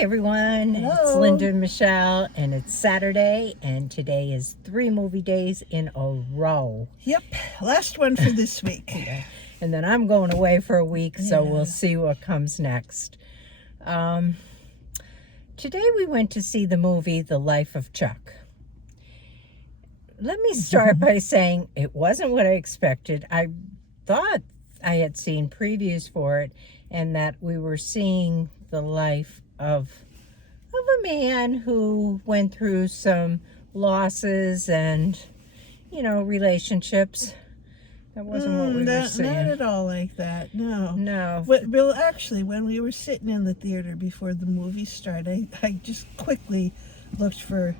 Hi everyone, Hello. It's Linda and Michelle, and it's Saturday, and today is 3 movie days in a row. Yep, last one for this week. Yeah. And then I'm going away for a week, so Yeah. we'll see what comes next. Today we went to see the movie The Life of Chuck. Let me start by saying it wasn't what I expected. I thought I had seen previews for it, and that we were seeing the life of a man who went through some losses and, relationships. That wasn't what we were seeing. Not at all like that, no. No. Well, actually, when we were sitting in the theater before the movie started, I just quickly looked for,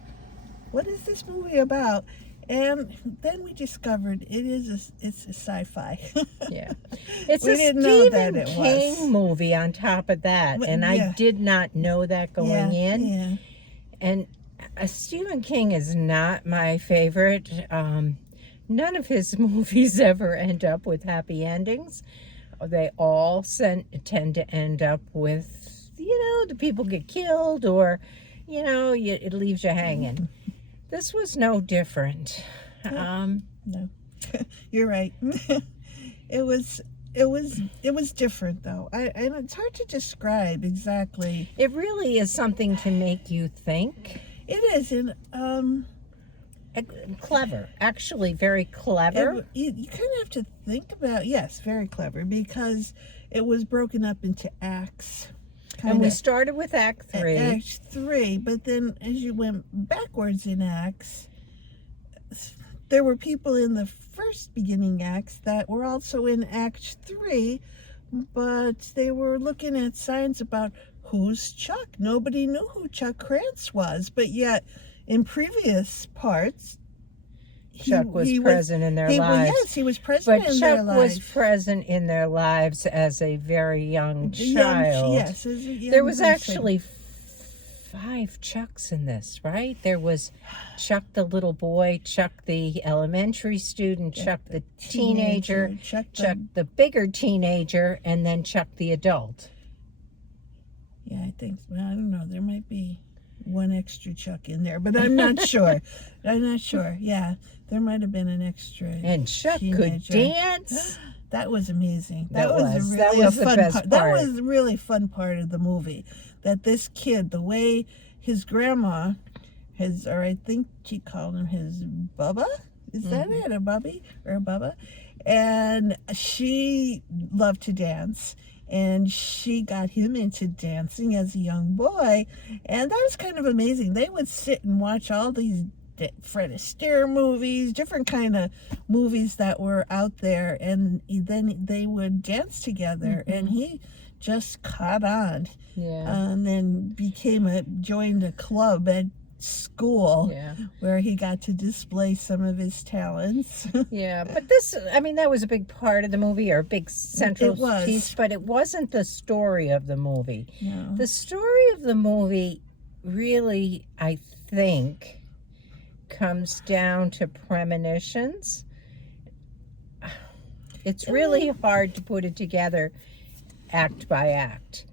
what is this movie about? And then we discovered it's a sci-fi. Yeah. It's We a didn't know Stephen that it King was. movie on top of that. But, And yeah. I did not know that going in. Yeah. And Stephen King is not my favorite. None of his movies ever end up with happy endings. They all tend to end up with, the people get killed or, it leaves you hanging. This was no different. No, you're right. It was different though. And it's hard to describe exactly. It really is something to make you think. It is, and Clever, actually very clever. you kind of have to think about, yes, very clever, because it was broken up into acts. And we started with Act 3. Act 3, but then as you went backwards in acts, there were people in the first beginning acts that were also in Act 3, but they were looking at signs about who's Chuck. Nobody knew who Chuck Krantz was, but yet in previous parts, Chuck was present in their lives. Yes, he was present in their lives. But Chuck was present in their lives as a very young child. Yes, as a young There was person. actually 5 Chucks in this, right? There was Chuck the little boy, Chuck the elementary student, Chuck the teenager, Chuck the bigger teenager, and then Chuck the adult. Yeah, I think, well, I don't know, there might be one extra Chuck in there, but I'm not sure. Yeah, there might have been an extra. And Chuck teenager. could dance. That was amazing. That was the fun best part. part. That was a really fun part of the movie. That this kid, the way his grandma, or I think she called him his Bubba. Is that it? A Bubby or a Bubba? And she loved to dance. And she got him into dancing as a young boy. And that was kind of amazing. They would sit and watch all these Fred Astaire movies, different kind of movies that were out there. And then they would dance together. And he just caught on. Yeah. And then joined a club at school where he got to display some of his talents. Yeah, but that was a big part of the movie, or a big central piece, but it wasn't the story of the movie. No. The story of the movie really, I think, comes down to premonitions. It's really hard to put it together act by act.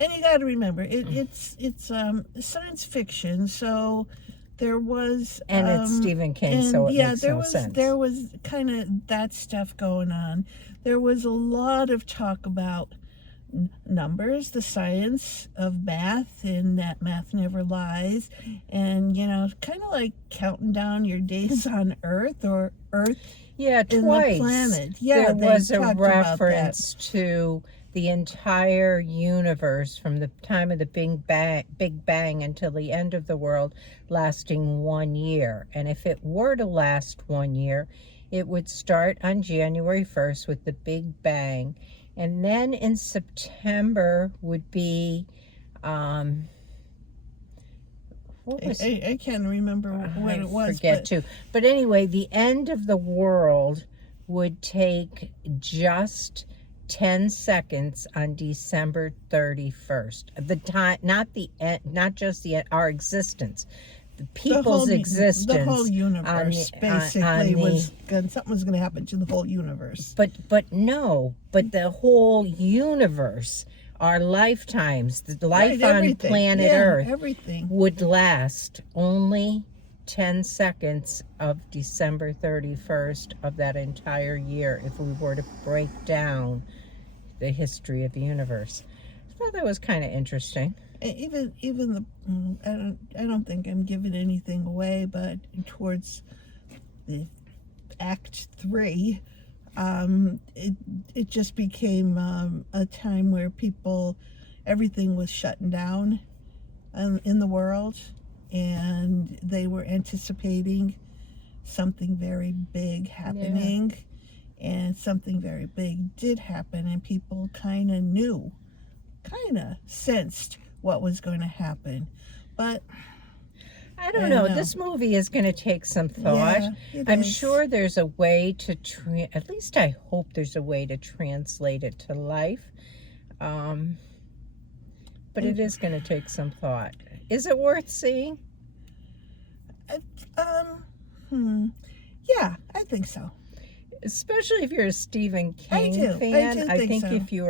And you got to remember, it's science fiction, so there was... And it's Stephen King, so it makes no sense. There was kind of that stuff going on. There was a lot of talk about numbers, the science of math, and that math never lies, and, kind of like counting down your days on Earth, or Earth twice. The planet. Yeah, there was a reference to the entire universe from the time of the Big Bang until the end of the world lasting 1 year. And if it were to last 1 year, it would start on January 1st with the Big Bang. And then in September would be, I can't remember what it was. I forget too. But anyway, the end of the world would take just 10 seconds on December 31st. The time, not just our existence, the people's existence. The whole universe, basically, something was going to happen to the whole universe. But the whole universe, our lifetimes, the Right, life on everything. planet Yeah, Earth everything. would last only 10 seconds of December 31st of that entire year if we were to break down the history of the universe. I thought that was kind of interesting. Even the I don't think I'm giving anything away, but towards the Act 3, it just became a time where everything was shutting down in the world, and they were anticipating something very big happening, and something very big did happen, and people kind of sensed what was going to happen. But I don't know. This movie is going to take some thought. Yeah, I'm is. sure there's a way to, at least I hope there's a way to translate it to life. But it is going to take some thought. Is it worth seeing? Yeah, I think so. Especially if you're a Stephen King fan. I think so. if you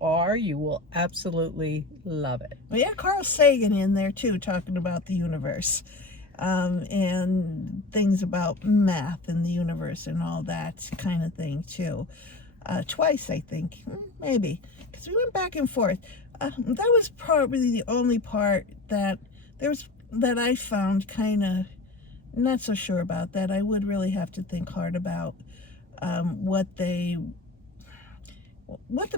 are, you will absolutely love it. Well, yeah, Carl Sagan in there too, talking about the universe, and things about math and the universe and all that kind of thing too. Twice, I think, maybe, because we went back and forth. That was probably the only part that I found kind of not so sure about. That I would really have to think hard about what the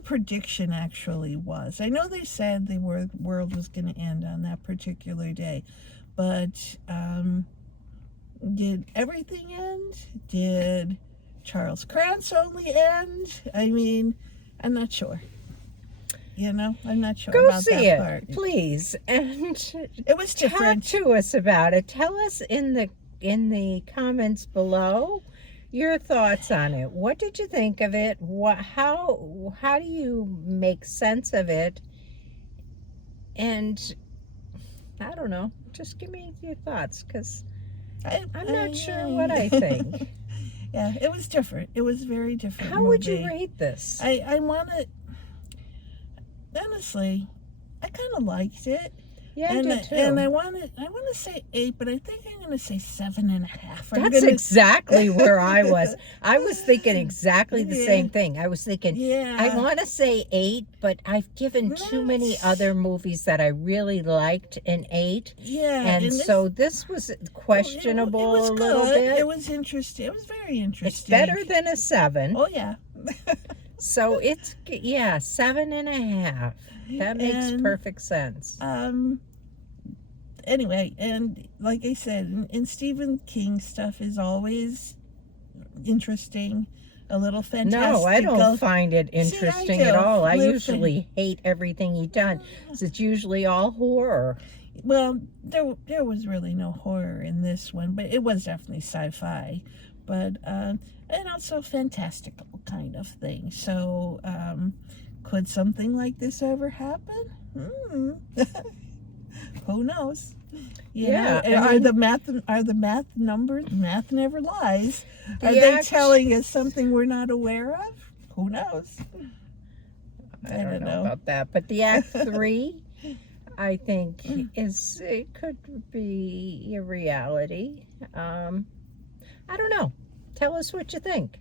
prediction actually was. I know they said the world was going to end on that particular day, but did everything end? Did Charles Krantz only end? I mean, I'm not sure. I'm not sure Go about see that it, part. please, and It was different. talk to us about it. Tell us in the comments below your thoughts on it. What did you think of it? How do you make sense of it? And I don't know. Just give me your thoughts, because I'm not sure what I think. Yeah, it was different. It was very different. How would you rate this? I want to. Honestly, I kind of liked it. Yeah, I did too. And I want to say 8, but I think I'm going to say 7.5. That's exactly where I was. I was thinking exactly the same thing. I was thinking, I want to say 8, but I've given too many other movies that I really liked an 8. Yeah. And so this was questionable it was a little good. bit. It was interesting. It was very interesting. It's better than a 7. Oh, yeah. So it's, 7.5. That makes perfect sense. Anyway, and like I said, and Stephen King stuff is always interesting, a little fantastic. No, I don't find it interesting at all. I usually hate everything he does. It's usually all horror. Well, there was really no horror in this one, but it was definitely sci-fi, but and also fantastical kind of thing. So, could something like this ever happen? Who knows? Are the math numbers? Math never lies. Are they telling us something we're not aware of? Who knows? I don't know about that. But the Act 3, I think, it could be a reality. I don't know. Tell us what you think.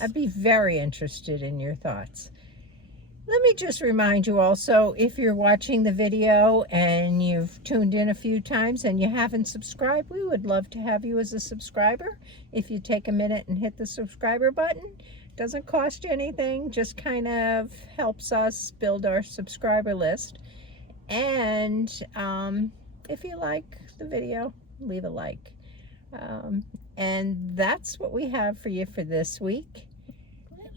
I'd be very interested in your thoughts. Let me just remind you also, if you're watching the video and you've tuned in a few times and you haven't subscribed, we would love to have you as a subscriber. If you take a minute and hit the subscriber button, doesn't cost you anything, just kind of helps us build our subscriber list. And if you like the video, leave a like. And that's what we have for you for this week.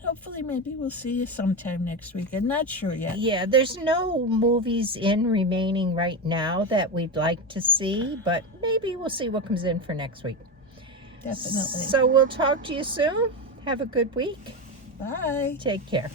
Hopefully, maybe we'll see you sometime next week. I'm not sure yet. Yeah, there's no movies remaining right now that we'd like to see, but maybe we'll see what comes in for next week. Definitely. So we'll talk to you soon. Have a good week. Bye. Take care.